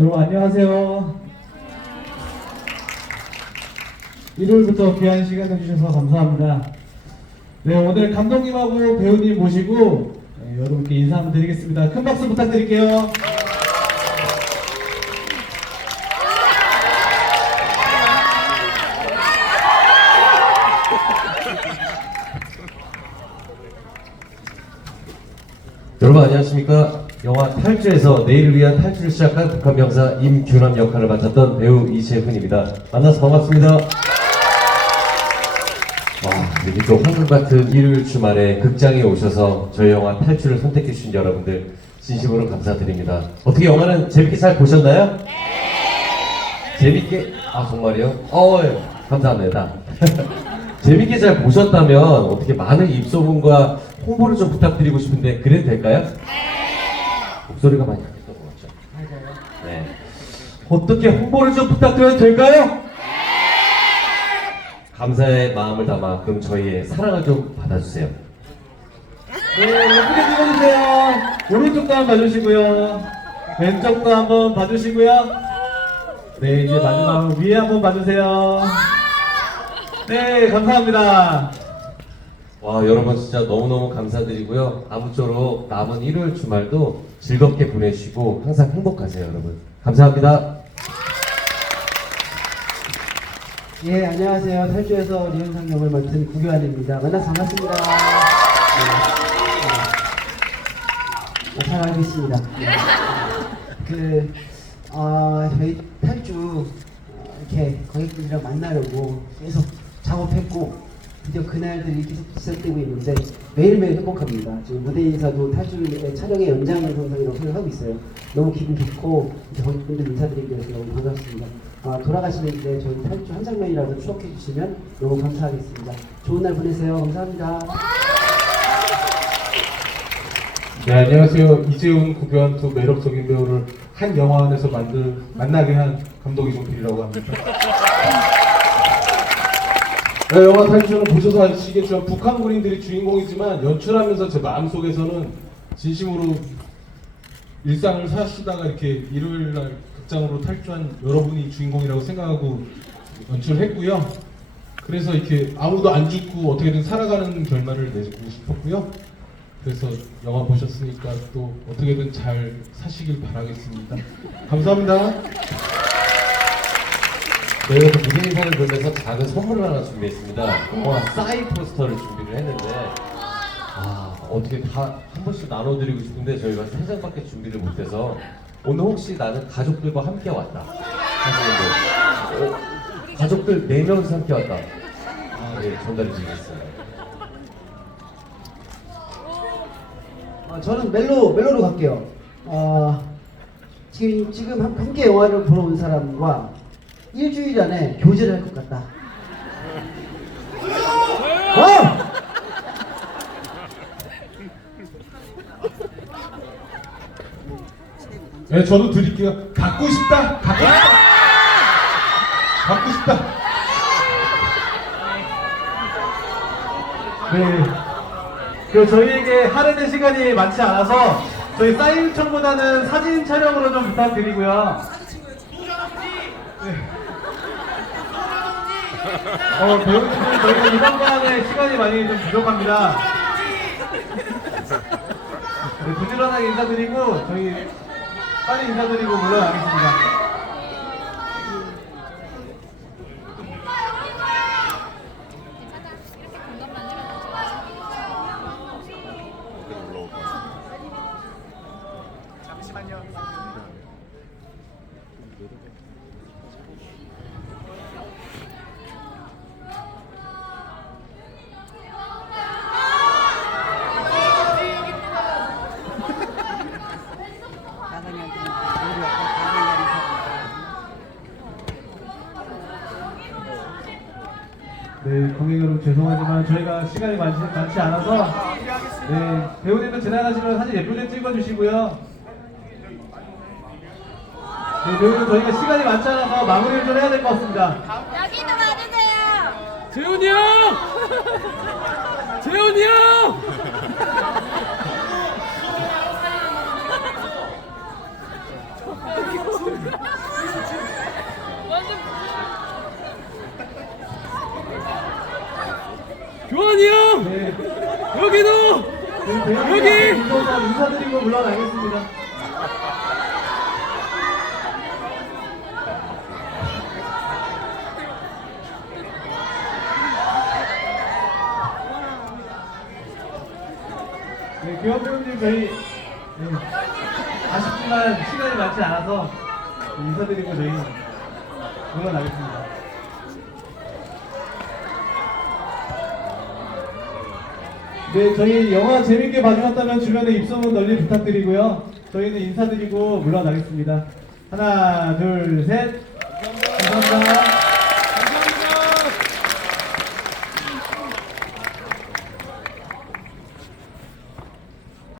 여러분 안녕하세요. 일요일부터 귀한 시간 내주셔서 감사합니다. 네, 오늘 감독님하고 배우님 모시고 네, 여러분께 인사 한번 드리겠습니다. 큰 박수 부탁드릴게요. 여러분 안녕하십니까? 영화 탈주에서 내일을 위한 탈주를 시작한 북한 병사 임규남 역할을 맡았던 배우 이재훈입니다. 만나서 반갑습니다. 와, 이렇게 또 한국 같은 일요일 주말에 극장에 오셔서 저희 영화 탈주를 선택해 주신 여러분들 진심으로 감사드립니다. 어떻게 영화는 재밌게 잘 보셨나요? 네. 재밌게 아 정말요? 어, 예. 감사합니다. 재밌게 잘 보셨다면 어떻게 많은 입소문과 홍보를 좀 부탁드리고 싶은데 그래도 될까요? 목소리가 많이 약했던 것 같죠? 네. 어떻게 홍보를 좀 부탁드려도 될까요? 감사의 마음을 담아 그럼 저희의 사랑을 좀 받아주세요. 네, 예쁘게 찍어주세요. 오른쪽도 한번 봐주시고요. 왼쪽도 한번 봐주시고요. 네, 이제 마지막으로 위에 한번 봐주세요. 네, 감사합니다. 와 여러분 진짜 너무너무 감사드리고요. 아무쪼록 남은 일요일 주말도 즐겁게 보내시고 항상 행복하세요 여러분. 감사합니다. 예, 안녕하세요. 탈주에서 리은상 역을 맡은 구교환입니다. 만나서 반갑습니다. 네. 네. 잘 알고 있습니다. 네. 그, 아, 저희 탈주, 어, 이렇게 관객들이랑 만나려고 계속 작업했고, 드디어 그날들이 계속 시작되고 있는데, 매일매일 행복합니다. 지금 무대 인사도 탈주의 촬영의 연장선상이라고 생각하고 있어요. 너무 기분 좋고, 이제 관객분들 인사드리기 위해서 너무 반갑습니다. 아, 돌아가시는 길에 저희 탈주 한 장면이라도 추억해 주시면 너무 감사하겠습니다. 좋은 날 보내세요. 감사합니다. 네, 안녕하세요. 이재훈, 구교환 두 매력적인 배우를 한 영화 안에서 만들, 만나게 한 감독 이종필이라고 합니다. 네, 영화 탈출은 보셔서 아시겠지만 북한 군인들이 주인공이지만 연출하면서 제 마음속에서는 진심으로 일상을 사시다가 이렇게 일요일 날 극장으로 탈주한 여러분이 주인공이라고 생각하고 연출을 했고요. 그래서 이렇게 아무도 안 죽고 어떻게든 살아가는 결말을 내고 싶었고요. 그래서 영화 보셨으니까 또 어떻게든 잘 사시길 바라겠습니다. 감사합니다. 저희가 또 무대 인사를 돌면서 작은 선물을 하나 준비했습니다. 영화 사인 포스터를 준비를 했는데 아 어떻게 다 한 번씩 나눠드리고 싶은데 저희가 세 장밖에 준비를 못해서 오늘 혹시 나는 가족들과 함께 왔다 하시는 분 어, 가족들 네 명이서 함께 왔다 아네 전달해 드리겠습니다. 아, 저는 멜로 멜로로 갈게요. 아, 지금 지금 함- 함께 영화를 보러 온 사람과 일주일 안에 교제를 할 것 같다. 어! 네, 저도 드릴게요. 갖고 싶다. 갖고 싶다. 갖고 싶다. 네. 그 저희에게 할인의 시간이 많지 않아서 저희 사인 요청보다는 사진 촬영으로 좀 부탁드리고요. 네. 어, 배우님들 저희가 이번 방에 시간이 많이 좀 부족합니다. 네, 부지런하게 인사드리고 저희 빨리 인사드리고 물러나겠습니다. 네, 관객 여러분 죄송하지만 저희가 시간이 많지, 많지 않아서 네, 배우님도 지나가시면 사진 예쁘게 찍어주시고요. 네, 배우님 저희가 시간이 많지 않아서 마무리를 좀 해야 될 것 같습니다. 여기도 와주세요. 재훈이 형! 재훈이 형! 여기 인사드리고 물러나겠습니다. 네, 교원 배우님 저희 네, 아쉽지만 시간이 많지 않아서 인사드리고 저희 물러나겠습니다. 네, 저희 영화 재밌게 봐주셨다면 주변에 입소문 널리 부탁드리고요. 저희는 인사드리고 물러나겠습니다. 하나, 둘, 셋. 감사합니다.